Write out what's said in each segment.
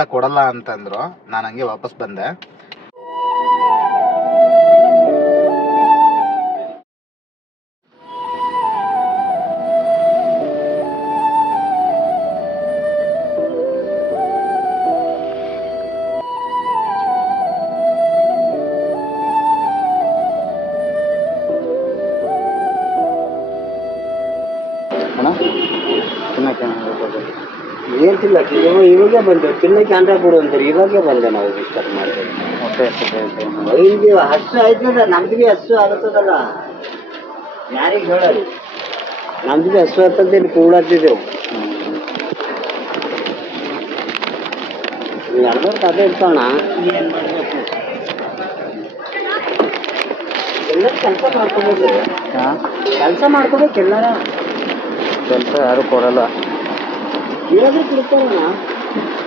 ಊಟ ಕೊಡಲ್ಲ ಅಂತಂದ್ರು. ನಾನು ಹಂಗೆ ವಾಪಸ್ ಬಂದೆ. ಏನ್ ತಿನ್ನಕ್ಕೆ ಇವಾಗ ಬಂದೆ. ತಿನ್ನಕ್ಕೆ ಅಂದ್ರ ಕೊಡು ಅಂತಾರೆ. ಇವಾಗೇ ಬಂದೆ ನಾವು ಡಿಸ್ಕಸ್ ಮಾಡ್ತೀವಿ ಈಗ ಹಸು ಆಯ್ತದ. ನಮ್ದಿಗೆ ಹಸು ಆಗತ್ತದಲ್ಲ? ಯಾರಿಗೆ ಹೇಳರಿ ನಮ್ದಿಗೆ ಹಸು ಆಗ್ತದೆ. ಇಲ್ಲಿ ಕೂಡತ್ತಿದ್ದೆವು ಎರಡೋರ್ಗೆ ಅದೇ ಇರ್ತಾವಣ? ಏನ್ ಮಾಡ್ಬೇಕು ಕೆಲಸ ಮಾಡ್ಕೋಬೇಕು. ಕೆಲಸ ಮಾಡ್ಕೋಬೇಕು ಎಲ್ಲಾರ. ಕೆಲಸ ಯಾರು ಕೊಡಲ್ಲ. ಏನಾದ್ರೂ ಕೊಡ್ತಾರಣ್ಣ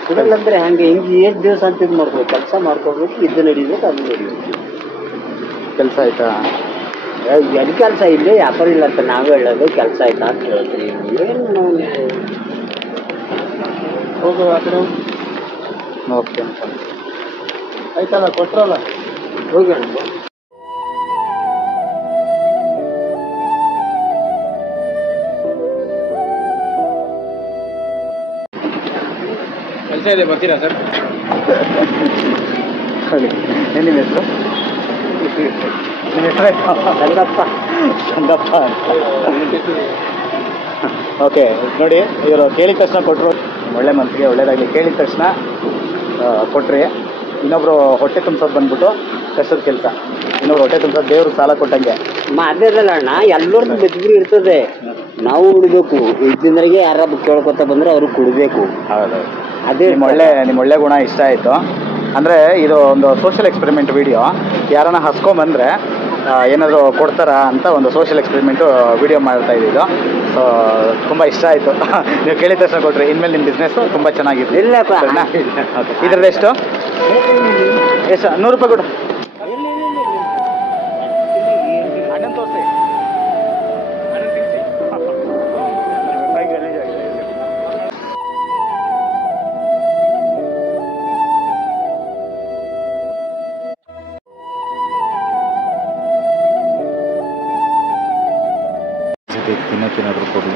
ಕೊಡಲ್ಲ ಅಂದ್ರೆ ಹಂಗೆ ಹಿಂಗೆ ಎಷ್ಟು ದಿವಸ ಅಂತ ಇದು ಮಾಡ್ಬೋದು ಕೆಲಸ ಮಾಡ್ಕೋಬೇಕು ಇದು ನಡಿಬೇಕು ಅದು ನಡಿಬೇಕು. ಕೆಲಸ ಆಯ್ತಾ? ಎಲ್ಲಿ ಕೆಲಸ ಇಲ್ಲ ವ್ಯಾಪಾರ ಇಲ್ಲ ಅಂತ ನಾವೇ ಹೇಳೋದು ಕೆಲಸ ಆಯ್ತಾ ಅಂತ ಹೇಳ್ತೀವಿ ಏನು ಹೋಗು ಆ ಕಡೆ ಓಕೆ. ಆಯ್ತಲ್ಲ ಕೊಟ್ರಲ್ಲ? ಹೋಗೋಣ. ಕೆಲಸ ಇದೆ ಬರ್ತೀರಾ ಸರ್ ನಿಮ್ಮ ಹೆಸರು ನಿಮ್ಮ ಹೆಸರು ಸಂಗಪ್ಪ ಸಂಗಪ್ಪ ಓಕೆ ನೋಡಿ ಇವರು ಕೇಳಿದ ತಕ್ಷಣ ಕೊಟ್ಟರು ಒಳ್ಳೆ ಮನಸ್ಸಿಗೆ ಒಳ್ಳೇದಾಗಲಿ. ಕೇಳಿದ ತಕ್ಷಣ ಕೊಟ್ರಿ ಇನ್ನೊಬ್ರು ಹೊಟ್ಟೆ ತುಂಬಿಸೋದು ಬಂದ್ಬಿಟ್ಟು ಕಷ್ಟದ ಕೆಲಸ. ಇನ್ನೊಬ್ರು ಹೊಟ್ಟೆ ತುಂಬಿಸೋದು ದೇವ್ರ ಸಾಲ ಕೊಟ್ಟಂಗೆ. ಮಾದೇದಲ್ಲ ಅಣ್ಣ ಎಲ್ಲರದ್ದು ಬೆಚ್ಚಿಗೆ ಇರ್ತದೆ. ನಾವು ಉಳಿಬೇಕು ಇದ್ದಿಂದ್ರಿಗೆ ಯಾರಾದ್ರೂ ಕೇಳ್ಕೊತ ಬಂದ್ರೆ ಅವ್ರಿಗೆ ಕೊಡಬೇಕು. ಹೌದು ಅದೇ ನಿಮ್ಮ ಒಳ್ಳೆ ನಿಮ್ಮ ಒಳ್ಳೆ ಗುಣ ಇಷ್ಟ ಆಯಿತು. ಅಂದರೆ ಇದು ಒಂದು ಸೋಷಿಯಲ್ ಎಕ್ಸ್ಪೆರಿಮೆಂಟ್ ವಿಡಿಯೋ ಯಾರನ್ನ ಹಸ್ಕೊಂಬಂದರೆ ಏನಾದರೂ ಕೊಡ್ತಾರಾ ಅಂತ ಒಂದು ಸೋಷಿಯಲ್ ಎಕ್ಸ್ಪೆರಿಮೆಂಟು ವಿಡಿಯೋ ಮಾಡ್ತಾ ಇದ್ದಿದ್ದು. ಸೊ ತುಂಬ ಇಷ್ಟ ಆಯಿತು. ನೀವು ಕೇಳಿದ ತಕ್ಷಣ ಕೊಟ್ರಿ ಇನ್ಮೇಲೆ ನಿಮ್ಮ ಬಿಸ್ನೆಸ್ಸು ತುಂಬ ಚೆನ್ನಾಗಿದೆ ಇಲ್ಲ ಓಕೆ ಇದ್ರದ್ದು ಎಷ್ಟು? ಎಷ್ಟು? ನೂರು ರೂಪಾಯಿ ಕೊಡು. ಜೊತೆ ತಿನ್ನೋಕ್ಕೇನಾದರೂ ಕೊಡಿ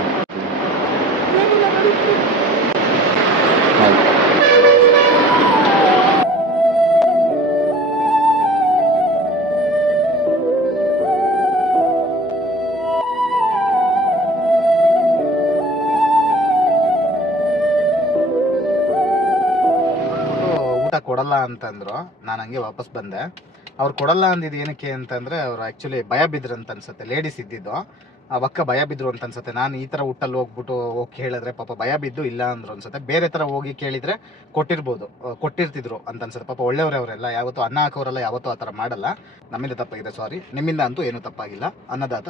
ಊಟ ಕೊಡಲ್ಲ ಅಂತಂದ್ರು. ನಾನು ಹಂಗೆ ವಾಪಸ್ ಬಂದೆ. ಅವ್ರು ಕೊಡಲ್ಲ ಅಂದಿದ್ದು ಏನಕ್ಕೆ ಅಂತಂದ್ರೆ, ಅವ್ರು ಆ್ಯಕ್ಚುಲಿ ಭಯ ಬಿದ್ರು ಅಂತ ಅನ್ಸುತ್ತೆ. ಲೇಡೀಸ್ ಇದ್ದಿದ್ದು. ಆ ಅಕ್ಕ ಭಯ ಬಿದ್ರು ಅಂತ ಅನ್ಸುತ್ತೆ. ನಾನು ಈ ಥರ ಹುಟ್ಟಲ್ಲಿ ಹೋಗ್ಬಿಟ್ಟು ಹೋಗಿ ಕೇಳಿದ್ರೆ ಪಾಪ ಭಯ ಬಿದ್ದು ಇಲ್ಲ ಅಂದ್ರು ಅನ್ಸುತ್ತೆ. ಬೇರೆ ಥರ ಹೋಗಿ ಕೇಳಿದ್ರೆ ಕೊಟ್ಟಿರ್ಬೋದು ಕೊಟ್ಟಿರ್ತಿದ್ರು ಅಂತ ಅನ್ಸುತ್ತೆ. ಪಾಪ ಒಳ್ಳೆಯವರೇ ಅವರೆಲ್ಲ, ಯಾವತ್ತೂ ಅನ್ನ ಹಾಕೋರೆಲ್ಲ ಯಾವತ್ತೂ ಆ ಥರ ಮಾಡಲ್ಲ. ನಮ್ಮಿಂದ ತಪ್ಪಾಗಿದೆ ಸಾರಿ ನಿಮ್ಮಿಂದ ಅಂತೂ ಏನೂ ತಪ್ಪಾಗಿಲ್ಲ. ಅನ್ನದಾತ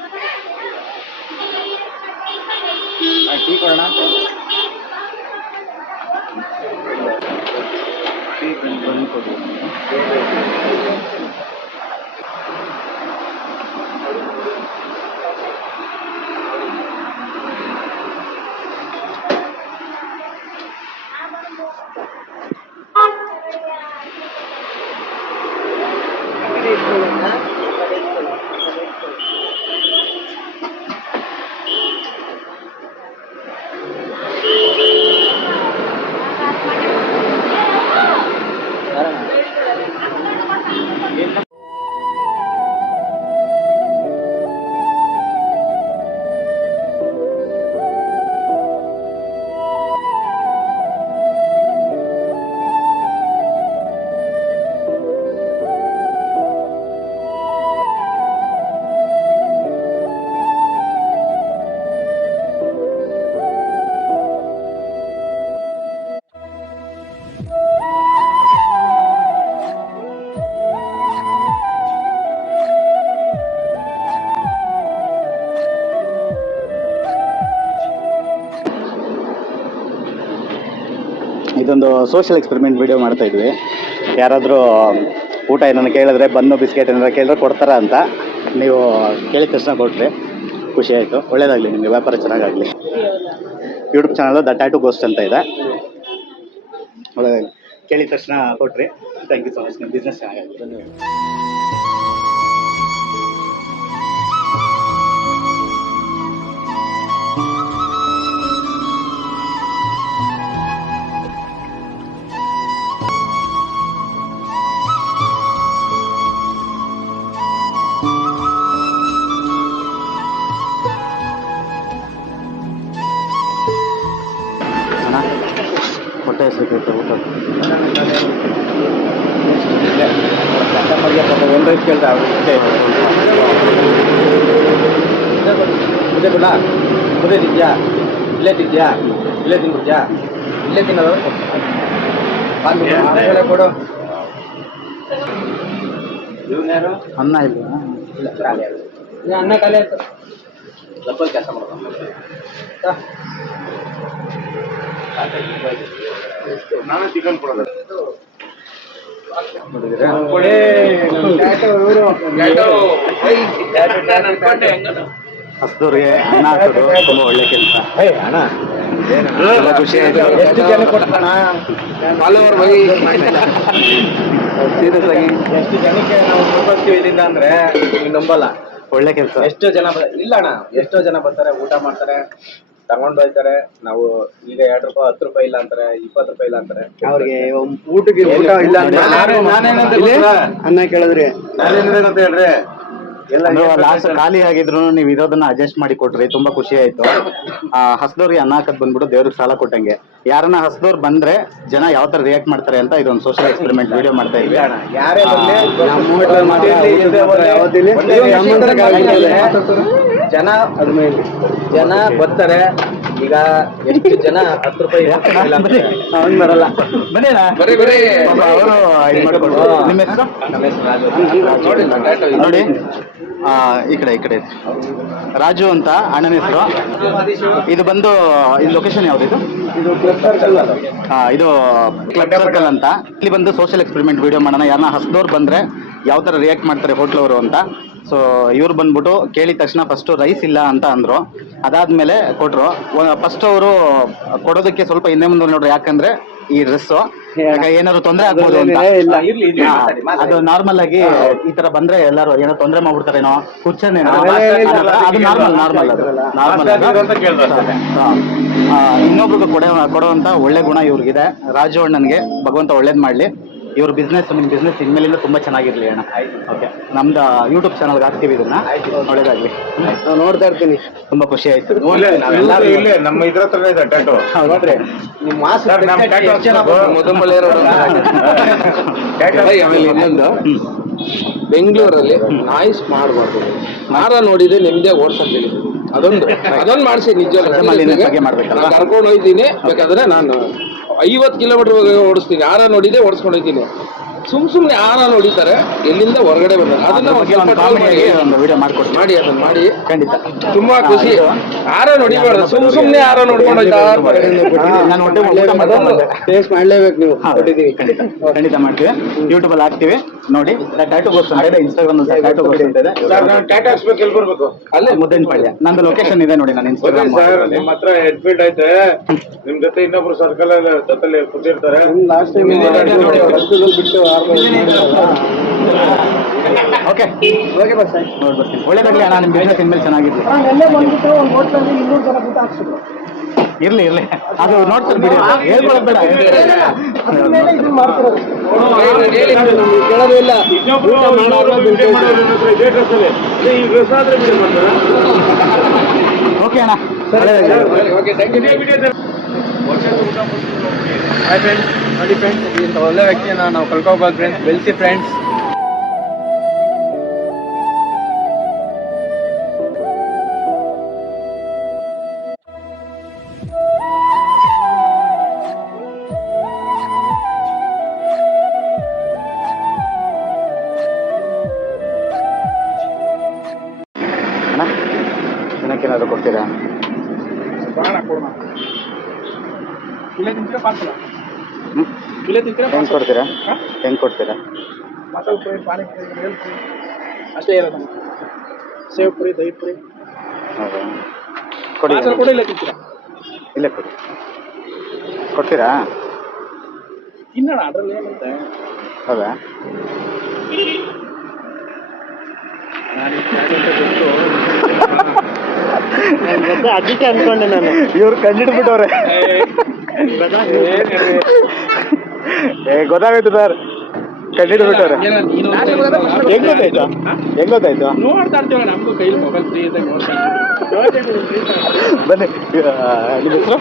ಟೀ ಕೊಡೋಣ ಟೀ ಬಂದು ಕೊಡಿ ಸೋಷಿಯಲ್ ಎಕ್ಸ್ಪೆರಿಮೆಂಟ್ ವಿಡಿಯೋ ಮಾಡ್ತಾ ಇದ್ವಿ. ಯಾರಾದರೂ, ಊಟ ಏನಾರು ಕೇಳಿದ್ರೆ ಬನ್ನು ಬಿಸ್ಕೆಟ್ ಏನಾರು ಕೇಳಿದ್ರೆ ಕೊಡ್ತಾರ ಅಂತ ನೀವು ಕೇಳಿದ ತಕ್ಷಣ ಕೊಟ್ಟರೆ ಖುಷಿ ಆಯಿತು. ಒಳ್ಳೇದಾಗಲಿ ನಿಮಗೆ, ವ್ಯಾಪಾರ ಚೆನ್ನಾಗಾಗಲಿ. YouTube channel the tattoo ghost ಅಂತ ಇದೆ. ಒಳ್ಳೆದಾಗಲಿ. ಕೇಳಿದ ತಕ್ಷಣ ಕೊಟ್ರಿ. ಥ್ಯಾಂಕ್ ಯು ಸೊ ಮಚ್ ನಿಮ್ಮ ಬಿಸ್ನೆಸ್ ಚೆನ್ನಾಗಾಗಲಿ. ಧನ್ಯವಾದ ಕೊಡ ಮುದ್ದೆ ತಿಂದ್ಯಾ ಇಲ್ಲೇ ತಿದ್ಯಾ ಇಲ್ಲೇ ತಿನ್ಬಿಡ್ತೀಯಾ ಇಲ್ಲೇ ತಿನ್ನೋದು ಕೊಡು ಅನ್ನ ಇಲ್ಲ ಅನ್ನ ಖಾಲಿ ಆಯ್ತು ಡಬ್ಬಲ್ ಕೆಲಸ ಮಾಡೋದು ನಾನು ಚಿಕನ್ ಕೊಡೋದು ಹಸ್ದವ್ರಿಗೆ ಅನ್ನ ಹಾಕೋದು ತುಂಬಾ ಒಳ್ಳೆ ಕೆಲಸ. ಖುಷಿ ಆಯ್ತು ಸೀರಿಯಸ್ ಆಗಿ ಎಷ್ಟು ಜನಕ್ಕೆ ನಾವು ಮುಗಿಸ್ತೀವಿ ಇಲ್ಲಿಂದ ಅಂದ್ರೆ ನೀವು ನಂಬಲ್ಲ. ಒಳ್ಳೆ ಕೆಲಸ. ಎಷ್ಟೋ ಜನ ಇಲ್ಲ ಅಣ್ಣ ಎಷ್ಟೋ ಜನ ಬರ್ತಾರೆ ಊಟ ಮಾಡ್ತಾರೆ ತಗೊಂಡ್ ಹೋಗ್ತಾರೆ ನಾವು ಈಗ ಎರಡ್ ರೂಪಾಯಿ ಹತ್ತು ರೂಪಾಯಿ ಇಲ್ಲ ಅಂತಾರೆ ಇಪ್ಪತ್ತು ರೂಪಾಯಿ ಇಲ್ಲ ಅಂತಾರೆ. ಅವ್ರಿಗೆ ಊಟಕ್ಕೆ ಊಟ ಇಲ್ಲ ನಾನೇನಂತ ಕೇಳಿದ್ರಿ. ನಾನೇನಂತ ಹೇಳ್ರಿ ಲಾಸ್ಟ್ ಖಾಲಿ ಆಗಿದ್ರು ನೀವು ಇರೋದನ್ನ ಅಡ್ಜಸ್ಟ್ ಮಾಡಿ ಕೊಟ್ರಿ ತುಂಬಾ ಖುಷಿ ಆಯ್ತು. ಆ ಹಸ್ದವ್ರಿಗೆ ಅನ್ನ ಹಾಕದ್ ಬಂದ್ಬಿಟ್ಟು ದೇವ್ರಿಗೆ ಸಾಲ ಕೊಟ್ಟಂಗೆ. ಯಾರನ್ನ ಹಸ್ದೋರ್ ಬಂದ್ರೆ ಜನ ಯಾವ ತರ ರಿಯಾಕ್ಟ್ ಮಾಡ್ತಾರೆ ಅಂತ ಇದೊಂದು ಸೋಷಿಯಲ್ ಎಕ್ಸ್ಪೆರಿಮೆಂಟ್ ವಿಡಿಯೋ ಮಾಡ್ತಾ ಇದ್ವಿ. ಯಾರೇ ಜನ ಜನ ಬರ್ತಾರೆ. ಈಗ ಎಷ್ಟು ಜನ ಹತ್ತು ರೂಪಾಯಿ ಅವ್ನ್ ಬರಲ್ಲ. ಬರೀ ಬರ್ರಿ. ಅವರು ಇದು ಮಾಡ್ಕೊಡ್ರು ನಿಮ್ಮ ಹೆಸರು? ನಮ್ಮ ಹೆಸರು ರಾಜು. ನೋಡಿ ನಮ್ಮ ಟ್ಯಾಟೂ ಇದೆ. ನೋಡಿ. ಆ, ಈ ಕಡೆ ಈ ಕಡೆ. ರಾಜು ಅಂತ ಅಣ್ಣನ ಹೆಸರು. ಇದು ಬಂದು ಇದು ಲೊಕೇಶನ್ ಯಾವ್ದು ಇದು? ಇದು ಅದು. ಆ, ಇದು ಕ್ಲಬ್ ಸರ್ಕಲ್ ಅಂತ. ಇಲ್ಲಿ ಬಂದು ಸೋಷಿಯಲ್ ಎಕ್ಸ್ಪೆರಿಮೆಂಟ್ ವಿಡಿಯೋ ಮಾಡೋಣ. ಯಾರನ್ನ ಹಸ್ದವ್ರು ಬಂದ್ರೆ ಯಾವ ಥರ ರಿಯಾಕ್ಟ್ ಮಾಡ್ತಾರೆ ಹೋಟ್ಲವರು ಅಂತ. ಸೊ ಇವ್ರು ಬಂದ್ಬಿಟ್ಟು ಕೇಳಿದ ತಕ್ಷಣ ಫಸ್ಟು ರೈಸ್ ಇಲ್ಲ ಅಂತ ಅಂದ್ರು. ಅದಾದ್ಮೇಲೆ ಕೊಟ್ಟರು ಫಸ್ಟ್ ಅವರು ಕೊಡೋದಕ್ಕೆ ಸ್ವಲ್ಪ ಹಿಂದೆ ಮುಂದೆ ನೋಡ್ರಿ ಯಾಕಂದ್ರೆ ಈ ಡ್ರೆಸ್ಸು ಏನಾದ್ರು ತೊಂದರೆ ಆಗ್ಬೋದು ಅಂತ. ಅದು ನಾರ್ಮಲ್ ಆಗಿ ಈ ತರ ಬಂದ್ರೆ ಎಲ್ಲಾರು ಏನೋ ತೊಂದರೆ ಮಾಡ್ಬಿಡ್ತಾರೇನೋ ಕುರ್ಚನೇನೋ ಇಲ್ಲ, ಅದು ನಾರ್ಮಲ್ ನಾರ್ಮಲ್ ಅದು ನಾರ್ಮಲ್. ಇನ್ನೊಬ್ರಿಗೆ ಕೊಡೋ ಕೊಡುವಂತ ಒಳ್ಳೆ ಗುಣ ಇವ್ರಿಗಿದೆ. ರಾಜು ಅಣ್ಣನ್ಗೆ ಭಗವಂತ ಒಳ್ಳೇದ್ ಮಾಡ್ಲಿ. ಇವ್ರ ಬಿಸ್ನೆಸ್ ನಿಮ್ಮ ಬಿಸ್ನೆಸ್ ಇನ್ಮೇಲಿಂದ ತುಂಬಾ ಚೆನ್ನಾಗಿರ್ಲಿ ಅಣ್ಣ. ಓಕೆ ನಮ್ದು ಯೂಟ್ಯೂಬ್ ಚಾನಲ್ಗೆ ಹಾಕ್ತೀವಿ ಇದನ್ನ. ಒಳ್ಳೇದಾಗ್ಲಿ. ನಾವು ನೋಡ್ತಾ ಇರ್ತೀನಿ. ತುಂಬಾ ಖುಷಿ ಆಯ್ತು. ಇಲ್ಲೇ ನಮ್ಮ ಇದ್ರ ಇದೆ ಟ್ಯಾಟು ನೋಡ್ರಿ ನಿಮ್ಮ. ಆಮೇಲೆ ಇನ್ನೊಂದು. ಬೆಂಗಳೂರಲ್ಲಿ ನಾಯ್ಸ್ ಮಾಡಬಾರ್ದು. ಮಾರ ನೋಡಿದ್ರೆ ನಿಮ್ದೇ ಓಡ್ಸಕ್ ಅದೊಂದು. ಅದೊಂದು ಮಾಡಿಸಿ ನಿಜ? ಕರ್ಕೊಂಡು ಹೋಯ್ತೀನಿ. ಬೇಕಾದ್ರೆ ನಾನು ಐವತ್ತು ಕಿಲೋಮೀಟರ್ ಓಡಿಸ್ತೀನಿ. ಯಾರ ನೋಡಿದೆ ಓಡಿಸ್ಕೊಂಡು ಸುಮ್ ಸುಮ್ನೆ ಯಾರ ಹೊಡಿತಾರೆ ಎಲ್ಲಿಂದ ಹೊರಗಡೆ ಬರ್ತಾರೆ ಅದನ್ನ ಸ್ವಲ್ಪ ಮಾಡಿ ವಿಡಿಯೋ ಮಾಡ್ಕೊಡ್ತೀನಿ. ಮಾಡಿ ಅದನ್ನ ಮಾಡಿ. ಖಂಡಿತ. ತುಂಬಾ ಖುಷಿ. ಹೊಡಿಬಾರ್ದು ಸುಮ್ ಸುಮ್ನೆ ಹೊಡ್ಕೊಂಡು ಹೋಯ್ತಾ ಇರ್ತಾರೆ. ನಾನು ಹೊಟ್ಟೆ ಊಟ ಮಾಡ್ಕೊಂಡು ಬಂದೆ. ಟೇಸ್ಟ್ ಮಾಡ್ಲೇಬೇಕು ನೀವು. ಹಾ, ಖಂಡಿತ. ಖಂಡಿತ ಮಾಡ್ತೀವಿ. ಯೂಟ್ಯೂಬ್ ಅಲ್ಲಿ ಹಾಕ್ತೀವಿ. ನೋಡಿ ಟ್ಯಾಟು ಗೋಸ್ ಅಂತ ಇದೆ ಇನ್ಸ್ಟಾಗ್ರಾಮ್ ಅಲ್ಲಿ ಟ್ಯಾಟು ಗೋಸ್ಟ್ ಅಂತ ಇದೆ ಸರ್ ನಾನು ಟ್ಯಾಟೂ ಹಾಕ್ಸ್ಬೇಕು ಎಲ್ಲಿ ಬರ್ಬೇಕು? ಅಲ್ಲೇ. ಮುದ್ದೇನ್ ಪಾಳ್ಯ. ನಂದು ಲೊಕೇಶನ್ ಇದೆ ನೋಡಿ ನಾನು ಇನ್ಸ್ಟಾಗ್ರಾಮ್ ಸರ್ ನಿಮ್ಮ ಹತ್ರ ಹೆಡ್ಫೀಟ್ ಐತೆ. ನಿಮ್ ಜೊತೆ ಇನ್ನೊಬ್ರು ಸರ್ಕಲ್ ಜೊತೆಲಿ ಕೂತಿರ್ತಾರೆ ಲಾಸ್ಟ್ ಟೈಮ್ ಓಕೆ ಬಸ್ ಬರ್ತೀನಿ ಒಳ್ಳೇದಾಗ್ಲಿ ಅಣ್ಣ ನಿಮ್ಮ ಬಿಸ್ನೆಸ್ ಇನ್ಮೇಲೆ ಚೆನ್ನಾಗಿರ್ಲಿ ಇರ್ಲಿ ಇರ್ಲಿ. ಅದು ನೋಡ್ತಾರೆ ಬಿಡಿ ಓಕೆ ಅಣ್ಣ okay thank you hi friends ನೋಡಿ ಫ್ರೆಂಡ್ಸ್ ಇಂಥ ಒಳ್ಳೆ ವ್ಯಕ್ತಿಯನ್ನ ನಾವು ಕಳ್ಕೊಬಾರ್ದು ಫ್ರೆಂಡ್ಸ್ ಬೆಳೆಸಿ ಫ್ರೆಂಡ್ಸ್ ದಿನಕ್ಕೇನಾದ್ರು ಕೊಡ್ತೀರಾ? ಇಲ್ಲೇ, ನಿಮ್ಗೆ ಪಾರ್ಸಲ. ಹ್ಞೂ ಹೆಂಗೆ ಕೊಡ್ತೀರಾ ಹೆಂಗೆ ಕೊಡ್ತೀರಾ ಮಸಾಲೆ ಪುರಿ ಪಾನಿಪುರಿ ಬೇಲ್ಪುರಿ ಅಷ್ಟೇ ಇರೋದು ಸೇವ್ ಪುರಿ ದಹಿ ಪುರಿ ಹೌದಾ ಕೊಡಿ ಪಾರ್ಸಲ್ ಕೊಡಿ ಇಲ್ಲ ತಿಂತೀರಾ ಇಲ್ಲೇ ಕೊಡಿ ಕೊಡ್ತೀರಾ ತಿನ್ನೋಣ ಅದ್ರಲ್ಲಿ ಏನಂತೆ ಹೌದಾ ಅದಕ್ಕೆ ಅನ್ಕೊಂಡೆ ನಾನು ಇವ್ರು ಕಂಡಿಡ್ಬಿಟ್ಟವ್ರೆ ಏ ಗೊತ್ತಾಗೋಯ್ತು ಸರ್. ಕಂಡಿಡ್ಬಿಟ್ಟವ್ರೆ ಹೆಂಗ್ ಗೊತ್ತಾಯ್ತು? ಹೆಂಗ್ ಗೊತ್ತಾಯ್ತು? ನೋಡ್ತಾ ಇರ್ತೀವಲ್ಲ ನಮಗೂ ಕೈಲಿ ಮೊಬೈಲ್ ಫ್ರೀ ಇದ್ದಾಗ ನೋಡ್ತಾ ಬನ್ನಿ ನಿಮ್ಮ ಹೆಸರು?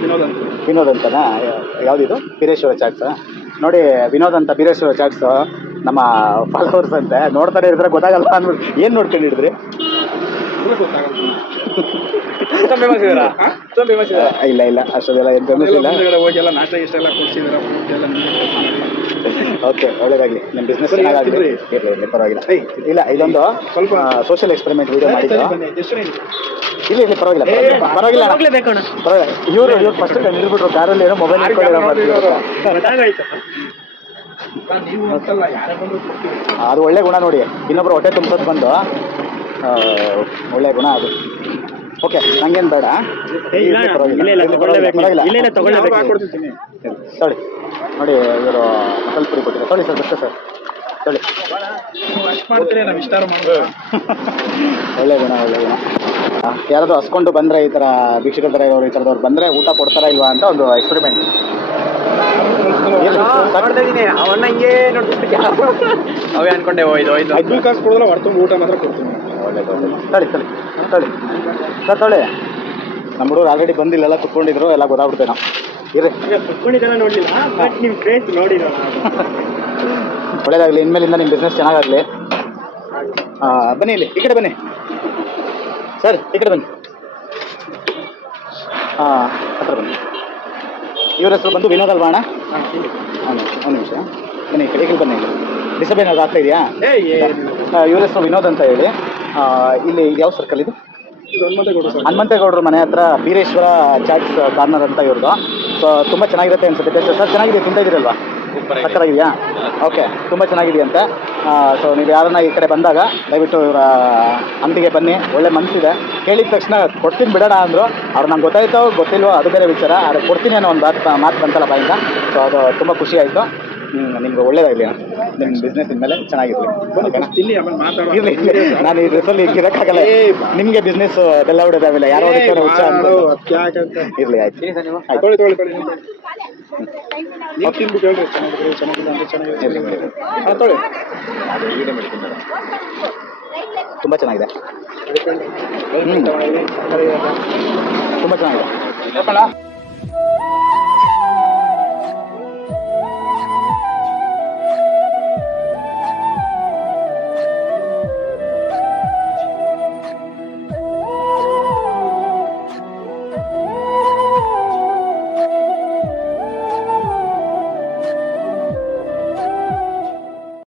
ವಿನೋದ್ ಅಂತ. ವಿನೋದ್ ಅಂತನಾ? ಯಾವುದಿದು? ಬೀರೇಶ್ವರ ಚಾಟ್ಸ್ ನೋಡಿ ವಿನೋದ್ ಅಂತ ಬೀರೇಶ್ವರ ಚಾಟ್ಸ್ ನಮ್ಮ ಫಾಲೋವರ್ಸ್ ಅಂತೆ. ನೋಡ್ತಾರೆ ಇದ್ರೆ ಗೊತ್ತಾಗಲ್ಲ ಅಂದ್ಬಿಟ್ಟು ಏನು ನೋಡ್ಕೊಂಡು ಹಿಡಿದ್ರಿ ಇಲ್ಲ ಇಲ್ಲ ಅಷ್ಟೊಂದೆಲ್ಲ ಏನು ಅನ್ನಿಸಿಲ್ಲ ಹೋಗಿ ಎಲ್ಲ ನಾಷ್ಟ ಇಷ್ಟ ಎಲ್ಲ ಕೊಡ್ಸಿದಾರ ಓಕೆ ಒಳ್ಳೇದಾಗಲಿ. ನಿಮ್ಮ ಬಿಸ್ನೆಸ್ ಚೆನ್ನಾಗಿ ಇರ್ಲಿ. ಪರವಾಗಿಲ್ಲ. ಇಲ್ಲ ಇದೊಂದು ಸ್ವಲ್ಪ ಸೋಷಿಯಲ್ ಎಕ್ಸ್ಪೆರಿಮೆಂಟ್ ವಿಡಿಯೋ ಮಾಡಿದ್ದು. ಇಲ್ಲ ಇಲ್ಲ ಪರವಾಗಿಲ್ಲ ಪರವಾಗಿಲ್ಲ ಪರವಾಗಿಲ್ಲ. ಪರವಾಗಿಲ್ಲ. ಇವರು ಇವ್ರು ಫಸ್ಟ್ ಹಿಡಿದ್ಬಿಟ್ರು ಕಾರಲ್ಲಿ ಏನೋ ಮೊಬೈಲ್ ಅದು ಒಳ್ಳೆ ಗುಣ ನೋಡಿ. ಇನ್ನೊಬ್ರು ಹೊಟ್ಟೆ ತುಂಬಿಸೋದು ಬಂದು ಒಳ್ಳೆ ಗುಣ ಅದು. ಓಕೆ ನಂಗೇನು ಬೇಡ. ತೊಳಿ ನೋಡಿ ಇವರು ಮಸಾಲೆ ಪುರಿ ಕೊಟ್ಟಿದ್ದಾರೆ. ತೊಳಿ ಸರ್ ಸರ್. ಅಷ್ಟು ಇಷ್ಟಾರು ಮಾಡ್ಬೇಕು ಒಳ್ಳೆ ಗುಣ ಒಳ್ಳೆ ಗುಣ. ಆ, ಯಾರಾದ್ರೂ ಹಸ್ಕೊಂಡು ಬಂದ್ರೆ ಈ ತರ ಭಿಕ್ಷಕ ಥರ ಇರೋರು ಈ ತರದವ್ರು ಬಂದರೆ ಊಟ ಕೊಡ್ತಾರಾ ಇಲ್ವಾ ಅಂತ ಒಂದು ಎಕ್ಸ್ಪೆರಿಮೆಂಟ್ ಅವನ್ನ ಹಿಂಗೆ ನೋಡ್ಬಿಟ್ಟು ಅವೇ ಅನ್ಕೊಂಡೆ ಹೋಯ್ತು ಹೋಯ್ತು ಕಾಸು ಕೊಡೋದಿಲ್ಲ ಹೊರತು ಊಟ ಮಾತ್ರ ಕೊಡ್ತೀನಿ. ಒಳ್ಳೇದು ಸರಿ ತಳಿ ತಳಿ ಸರ್ ತಳಿ ನಮ್ಮ ಹುಡುಗರು ಆಲ್ರೆಡಿ ಬಂದಿಲ್ಲೆಲ್ಲ ಕುತ್ಕೊಂಡಿದ್ರು ಎಲ್ಲ ಗೊತ್ತಾಗ್ಬಿಡ್ತೇವೆ ನಾವು ಇರ್ರಿ ಕುತ್ಕೊಂಡಿದ್ದೆಲ್ಲ ನೋಡಲಿಲ್ಲ ಬಟ್ ನಿಮ್ಮ ಫೇಸ್ ನೋಡಿರೋ ಒಳ್ಳೇದಾಗಲಿ ಇನ್ಮೇಲಿಂದ ನಿಮ್ಮ ಬಿಸ್ನೆಸ್ ಚೆನ್ನಾಗಾಗಲಿ. ಬನ್ನಿ ಇಲ್ಲಿ ಈ ಕಡೆ ಬನ್ನಿ. ಸರ್ ಈ ಕಡೆ ಬನ್ನಿ. ಹಾಂ ಹತ್ರ ಬನ್ನಿ. ಇವ್ರ ಹೆಸರು ಬಂದು ವಿನೋದ್ ಅಲ್ವಾ ಅಣ್ಣ? ಒಂದು ನಿಮಿಷ ಬನ್ನಿ ಈ ಕಡೆ ಬನ್ನಿ ಡಿಸ್ಟರ್ಬ್ ಏನಾದ್ರು ಆಗ್ತಾ ಇದೆಯಾ? ಇವ್ರ ಹೆಸರು ವಿನೋದ್ ಅಂತ ಹೇಳಿ. ಇಲ್ಲಿ ಯಾವ ಸರ್ಕಲ್ ಇದು? ಹನುಮಂತೇಗೌಡರ ಮನೆ ಹತ್ರ ಬೀರೇಶ್ವರ ಚಾಟ್ಸ್ ಕಾರ್ನರ್ ಅಂತ ಇವ್ರದ್ದು. ಸೊ ತುಂಬ ಚೆನ್ನಾಗಿರುತ್ತೆ ಅನ್ಸುತ್ತೆ ಟೇಸ್ಟ್ ಸರ್ ಚೆನ್ನಾಗಿದೆ ತಿಂತ ಇದ್ದೀರಲ್ವಾ ಸಕ್ಕತ್ತಾಗಿದೆಯಾ? ಓಕೆ ತುಂಬ ಚೆನ್ನಾಗಿದೆಯಂತೆ. ಸೊ ನೀವು ಯಾರನ್ನ ಈ ಕಡೆ ಬಂದಾಗ ದಯವಿಟ್ಟು ಇವರ ಅಂಗಡಿಗೆ ಬನ್ನಿ. ಒಳ್ಳೆ ಮನಸ್ಸಿದೆ ಕೇಳಿದ ತಕ್ಷಣ ಕೊಡ್ತೀನಿ ಬಿಡೋಣ ಅಂದರು. ಅವ್ರು ನಂಗೆ ಗೊತ್ತಾಯ್ತೋ ಗೊತ್ತಿಲ್ವೋ ಅದು ಬೇರೆ ವಿಚಾರ. ಆದರೆ ಕೊಡ್ತೀನಿ ಅನ್ನೋ ಒಂದು ಮಾತು ಮಾತು ಬಂತಲ್ಲ ಬಾಯಿಂದ. ಸೊ ಅದು ತುಂಬ ಖುಷಿ ಆಯಿತು. ನಿಮ್ಗೆ ಒಳ್ಳೇದಾಗಲಿ. ನಿಮ್ಮ ಬಿಸ್ನೆಸ್ ಮೇಲೆ ಚೆನ್ನಾಗಿರಲಿ. ಓಕೆನಾ ಇಲ್ಲಿ ಆಮೇಲೆ ಮಾತಾಡೋ ಇರ್ಲಿ. ಇರ್ಲಿ ನಾನು ಈ ಡ್ರೆಸ್ಸಲ್ಲಿ ಇರೋಕ್ಕಾಗಲ್ಲ ನಿಮಗೆ ಬಿಸ್ನೆಸ್ ಬೆಲ್ಲ ಹೊಡೆದಾವಿಲ್ಲ ಯಾರೋ ಅದಕ್ಕೆ ಹುಚ್ಚ ಅಂತ. ಇರ್ಲಿ ಆಯ್ತು. ತುಂಬಾ ತೊಳಿ ತೊಳಿ ತೊಳಿ ನೀವು ತಿಂದ್ಬಿಟ್ಟು ಹೇಳ್ರಿ ಚೆನ್ನಾಗಿದೆ ಚೆನ್ನಾಗಿದೆ ಚೆನ್ನಾಗಿದೆ ಇರ್ಲಿ, ಇರ್ಲಿ. ಹಾಂ ತೊಳಿ ತುಂಬ ಚೆನ್ನಾಗಿದೆ. ಹ್ಮ್. ತುಂಬ ಚೆನ್ನಾಗಿದೆ.